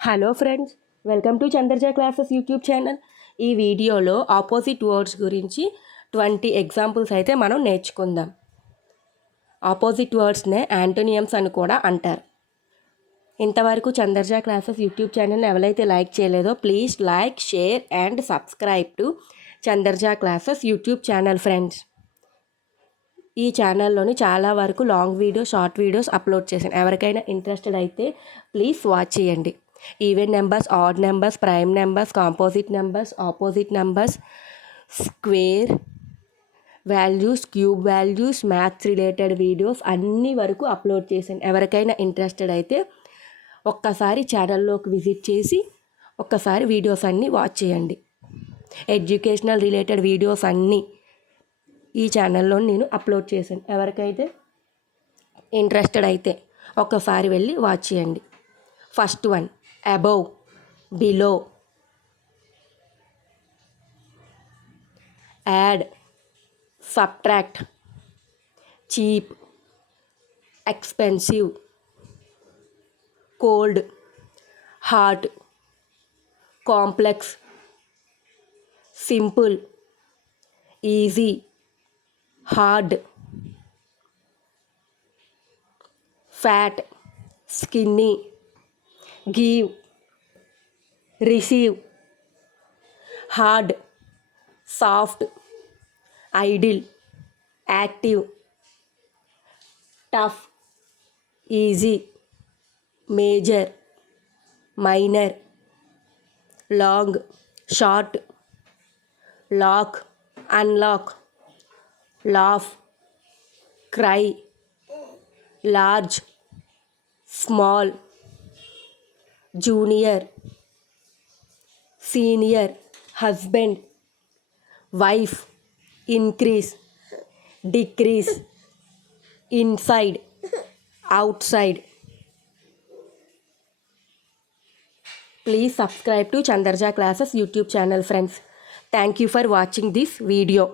Hello friends, welcome to Chandraja classes YouTube channel. ఈ వీడియోలో opposite words గురించి 20 ఎగ్జాంపుల్స్ అయితే మనం నేర్చుకుందాం. ఆపోజిట్ వర్డ్స్నే యాంటోనియమ్స్ అని కూడా అంటారు. ఇంతవరకు చంద్రజ క్లాసెస్ యూట్యూబ్ ఛానల్ని ఎవరైతే లైక్ చేయలేదో please like, share and subscribe to Chandraja classes YouTube channel friends. ఈ ఛానల్లోని చాలా వరకు long videos, short videos upload చేశాను. ఎవరికైనా ఇంట్రెస్టెడ్ అయితే ప్లీజ్ వాచ్ చేయండి. Even numbers, odd numbers, prime numbers, composite numbers, opposite numbers, square values, cube values, maths related videos అన్ని వరకు అప్లోడ్ చేశాను. ఎవరికైనా ఇంట్రెస్టెడ్ అయితే ఒక్కసారి ఛానల్లోకి విజిట్ చేసి ఒక్కసారి వీడియోస్ అన్నీ వాచ్ చేయండి. ఎడ్యుకేషనల్ రిలేటెడ్ వీడియోస్ అన్నీ ఈ ఛానల్లో నేను అప్లోడ్ చేశాను. ఎవరికైతే ఇంట్రెస్టెడ్ అయితే ఒక్కసారి వెళ్ళి వాచ్ చేయండి. First one, above, below, add, subtract, cheap, expensive, cold, hot, complex, simple, easy, hard, fat, skinny, give, receive, hard, soft, idle, active, tough, easy, major, minor, long, short, lock, unlock, laugh, cry, large, small, junior, senior, husband, wife, increase, decrease, inside, outside. Please subscribe to Chandraja Classes YouTube channel friends. Thank you for watching this video.